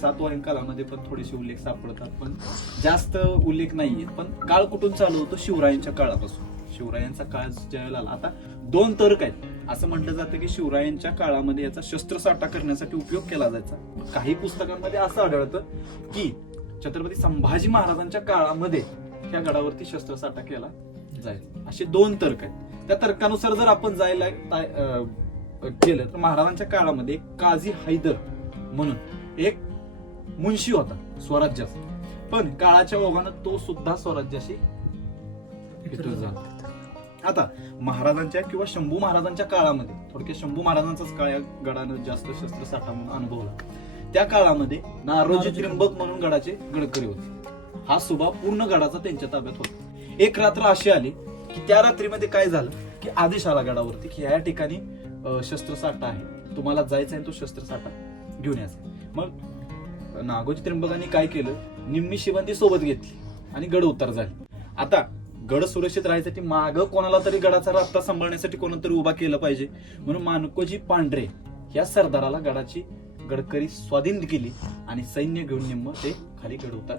सातवाईन काळामध्ये पण थोडेसे उल्लेख सापडतात पण जास्त उल्लेख नाहीये. पण काळ कुठून चालू होतो? शिवरायांच्या काळापासून. शिवरायांचा काळ ज्यावेळेला आला आता दोन तर्क आहेत. असं म्हटलं जातं की शिवरायांच्या काळामध्ये याचा शस्त्रसाठा करण्यासाठी उपयोग केला जायचा. काही पुस्तकांमध्ये असं आढळतं की छत्रपती संभाजी महाराजांच्या काळामध्ये या गडावरती शस्त्रसाठा केला जाईल. असे दोन तर्क आहेत. त्या तर्कानुसार जर आपण जायला गेलं अं, केलं तर महाराजांच्या काळामध्ये काझी हैदर म्हणून एक मुन्शी होता स्वराज्याचा. पण काळाच्या ओघानं तो सुद्धा स्वराज्याशी आता महाराजांच्या किंवा शंभू महाराजांच्या काळामध्ये थोडक्यात शंभू महाराजांचाच काळ या गडानं जास्त शस्त्रसाठा म्हणून अनुभवला. त्या काळामध्ये नारोजी त्र्यंबक म्हणून गडाचे गडकरी होते. हा सुभा पूर्ण गडाचा त्यांच्या ताब्यात होता. एक रात्र अशी आली की त्या रात्रीमध्ये काय झालं की आदेश आला गडावरती की या ठिकाणी शस्त्रसाठा आहे. तुम्हाला जायचं आहे तो शस्त्रसाठा घेऊन यायचा. मग नागोजी त्र्यंबकांनी काय केलं? निम्मी शिबंदी सोबत घेतली आणि गड उतार झाली. आता गड सुरक्षित राहायसाठी माग कोणाला तरी गडाचा रस्ता सांभाळण्यासाठी कोणतरी उभा केलं पाहिजे. म्हणून मानकोजी पांढरे या सरदाराला गडाची गडकरी स्वाधीन केली आणि सैन्य घेऊन निम्म ते खाली गड उतार